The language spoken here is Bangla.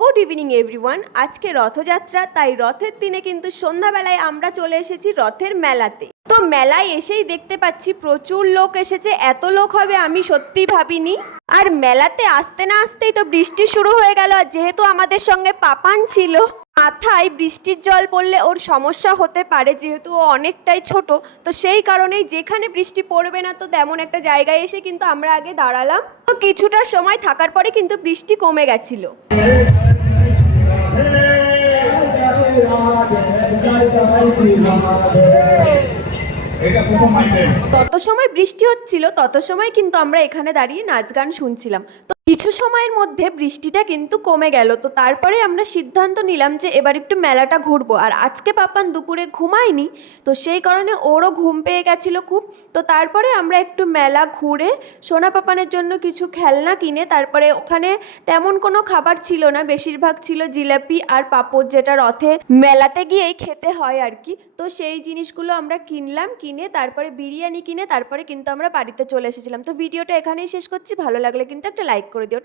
Good evening, everyone. আজকে রথযাত্রা, তাই রথের দিনে কিন্তু সন্ধ্যাবেলায় আমরা চলে এসেছি রথের মেলাতে। তো মেলায় এসেই দেখতে পাচ্ছি প্রচুর লোক এসেছে। এত লোক হবে আমি সত্যিই ভাবিনি। আর মেলাতে আসতে না আসতেই তো বৃষ্টি শুরু হয়ে গেল। আর যেহেতু আমাদের সঙ্গে পাপান ছিল, মাথায় বৃষ্টির জল পড়লে ওর সমস্যা হতে পারে, যেহেতু ও অনেকটাই ছোট। তো সেই কারণেই যেখানে বৃষ্টি পড়বে না তো তেমন একটা জায়গায় এসে কিন্তু আমরা আগে দাঁড়ালাম। তো কিছুটা সময় থাকার পরে কিন্তু বৃষ্টি কমে গেছিল। তত সময় বৃষ্টি হচ্ছিল তত সময় কিন্তু আমরা এখানে দাঁড়িয়ে নাচ গান শুনছিলাম। কিছু সময়ের মধ্যে বৃষ্টিটা কিন্তু কমে গেল। তো তারপরে আমরা সিদ্ধান্ত নিলাম যে এবার একটু মেলাটা ঘুরবো। আর আজকে পাপান দুপুরে ঘুমায়নি, তো সেই কারণে ওরও ঘুম পেয়ে গেছিল খুব। তো তারপরে আমরা একটু মেলা ঘুরে সোনা পাপানের জন্য কিছু খেলনা কিনে তারপরে ওখানে তেমন কোনো খাবার ছিল না। বেশিরভাগ ছিল জিলাপি আর পাঁপড় যেটা রথে মেলাতে গিয়েই খেতে হয় আর কি। তো সেই জিনিসগুলো আমরা কিনলাম, কিনে তারপরে বিরিয়ানি কিনে তারপরে কিন্তু আমরা বাড়িতে চলে এসেছিলাম। তো ভিডিওটা এখানেই শেষ করছি। ভালো লাগলে কিন্তু একটা লাইক করে দিও